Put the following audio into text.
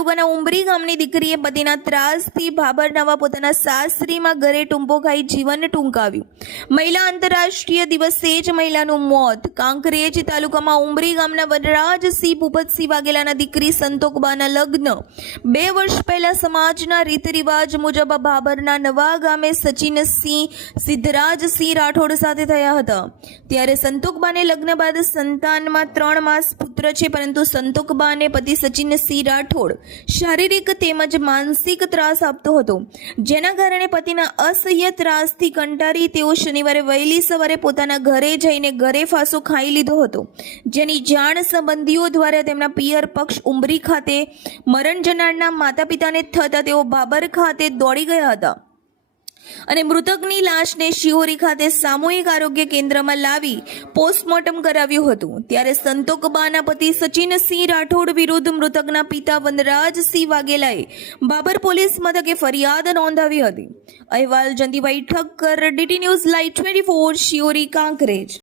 તાલુકાના ઉંબરી ગામની દીકરીએ પતિના ત્રાસથી ભાબર નવા પોતાના સાસરીમાં ઘરે ટૂંપો ખાઈ જીવન ટૂંકાવ્યું. મહિલા આંતરરાષ્ટ્રીય દિવસે જ મહિલાનું મોત. કાંકરેજ તાલુકામાં ઉંબરી ગામના વનરાજસિંહ ભૂપતસિંહ વાઘેલાના દીકરી સંતોકબાના લગ્ન 2 વર્ષ પહેલા સમાજના રીત રિવાજ મુજબ ભાબરના નવા ગામે સચિનસિંહ સિદ્ધરાજસિંહ રાઠોડ સાથે થયા હતા. ત્યારે સંતોકબાને લગ્ન બાદ સંતાનમાં 3 માસ પુત્ર છે, પરંતુ સંતોકબાને પતિ સચિનસિંહ રાઠોડ શારીરિક તેમજ માનસિક ત્રાસ આપતો હતો, જેના કારણે પતિના અસહ્ય ત્રાસથી કંટાળી તેઓ શનિવારે વહેલી સવારે પોતાના ઘરે જઈને ઘરે ફાંસો ખાઈ લીધો હતો, જેની જાણ સંબંધીઓ દ્વારા તેમના પિયર પક્ષ ઉંબરી ખાતે મરણ જનારના માતા પિતાને થતા તેઓ ભાબર ખાતે દોડી ગયા હતા અને મૃતકની લાશને શિહોરી ખાતે સામૂહિક આરોગ્ય કેન્દ્રમાં લાવી પોસ્ટમોર્ટમ કરાવ્યું હતું. ત્યારે સંતોકબાના પતિ સચિનસિંહ રાઠોડ વિરુદ્ધ મૃતકના પિતા વનરાજસિંહ વાઘેલાએ ભાબર પોલીસ મથકે ફરિયાદ નોંધાવી હતી. અહેવાલ Jantibhai Thakkar, DT news live 24, Shihori, Kankrej.